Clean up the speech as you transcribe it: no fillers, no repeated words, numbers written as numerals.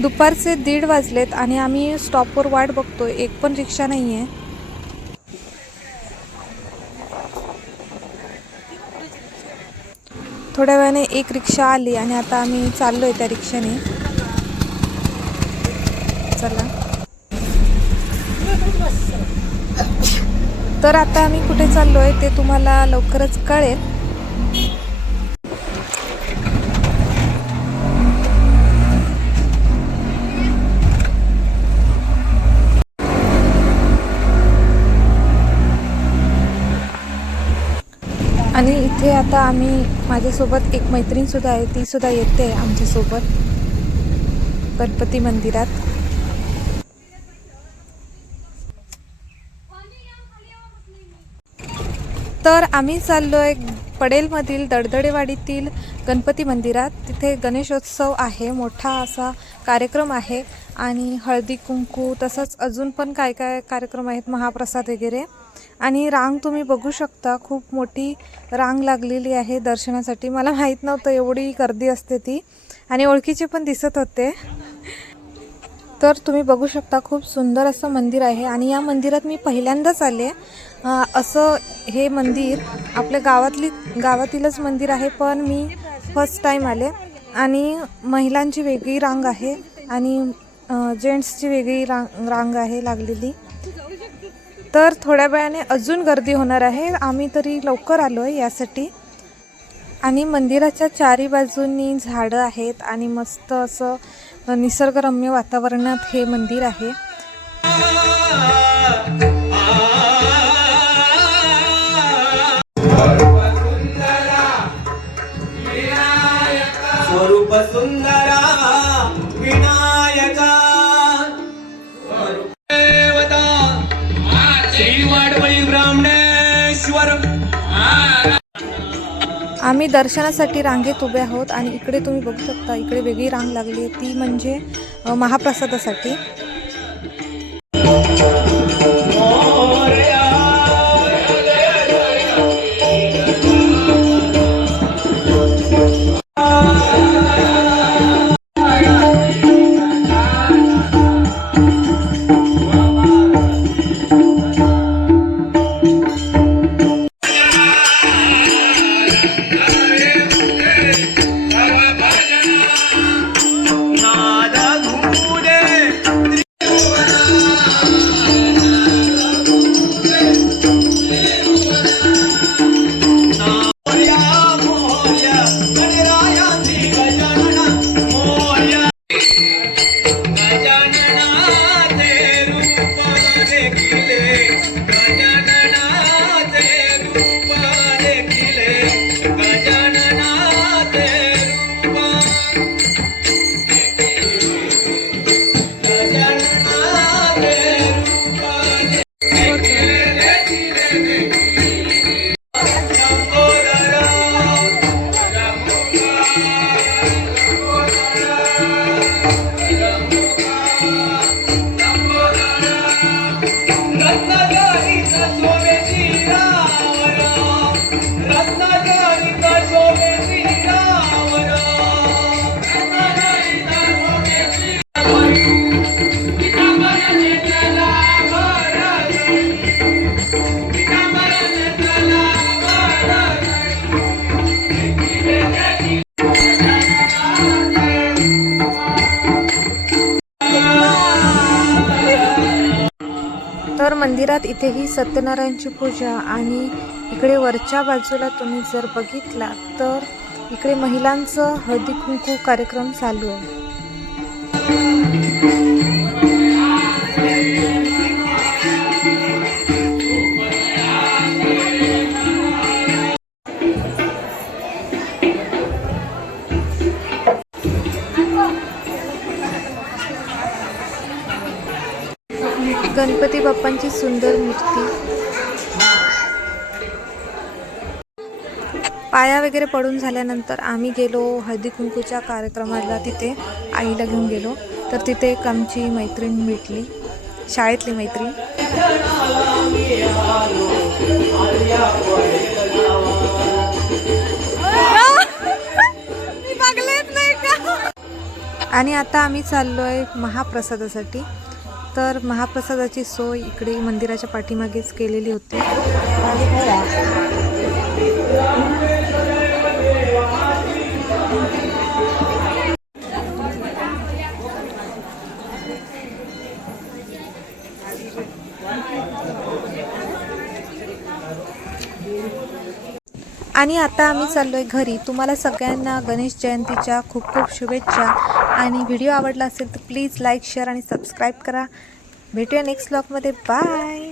दुपारचे 1:30 वाजलेत आणि आम्ही स्टॉपवर वाट बघतोय, एक पण रिक्षा नाही आहे. थोड्या वेळाने एक रिक्षा आली आणि आता आम्ही चाललोय त्या रिक्षाने. चला, तर आता आम्ही कुठे चाललोय ते तुम्हाला लवकरच कळेल. आणि इथे आता आम्ही, माझ्यासोबत एक मैत्रीणसुद्धा आहे, तीसुद्धा येते आमच्यासोबत गणपती मंदिरात. तर आम्ही चाललोय पडेलमधील दडदडेवाडीतील गणपती मंदिरात. तिथे गणेशोत्सव आहे, मोठा असा कार्यक्रम आहे आणि हळदी कुंकू तसंच अजून पण काय काय कार्यक्रम आहेत, महाप्रसाद वगैरे. आणि रांग तुम्ही बघू शकता, खूप मोठी रांग लागलेली आहे दर्शनासाठी. मला माहीत नव्हतं एवढी गर्दी असते ती, आणि ओळखीचे पण दिसत होते. तर तुम्ही बघू शकता, खूप सुंदर असं मंदिर आहे आणि या मंदिरात मी पहिल्यांदाच आले. असं हे मंदिर आपल्या गावातीलच मंदिर आहे, पण मी फर्स्ट टाईम आले. आणि महिलांची वेगळी रांग आहे आणि जेंट्सची वेगळी रांग आहे लागलेली. तर थोड्या वेळाने अजून गर्दी होणार आहे, आम्ही तरी लवकर आलो आहे यासाठी. आणि मंदिराच्या चारी बाजूंनी झाडं आहेत आणि मस्त असं निसर्गरम्य वातावरणात हे मंदिर आहे. स्वरूप सुंदरा विनायका देवता श्री वाडवळी ब्राह्मणेश्वर. आम्ही दर्शनासाठी रांगेत उभे आहोत आणि इकडे तुम्ही बघू शकता, इकडे वेगळी रांग लागली आहे, ती म्हणजे महाप्रसादासाठी. तर मंदिरात इथेही सत्यनारायणची पूजा, आणि इकडे वरच्या बाजूला तुम्ही जर बघितला तर इकडे महिलांचं हळदी कुंकू कार्यक्रम चालू आहे. गणपती बाप्पांची सुंदर मूर्ती. पाया वगैरे पडून झाल्यानंतर आम्ही गेलो हळदी कुंकूच्या कार्यक्रमाला. तिथे आईला घेऊन गेलो, तर तिथे एक आमची मैत्रीण भेटली, शाळेतली मैत्रीण. आणि आता आम्ही चाललो आहे महाप्रसादासाठी. तर महाप्रसादाची सोय इकडे मंदिराच्या पाठीमागेच केलेली होती. आणि आता आम्ही चाललोय घरी. तुम्हाला सगळ्यांना गणेश जयंतीच्या खूप खूप शुभेच्छा. आणि व्हिडिओ आवडला असेल तर प्लीज लाईक, शेअर आणि सबस्क्राईब करा. भेटूया नेक्स्ट व्लॉगमध्ये. बाय.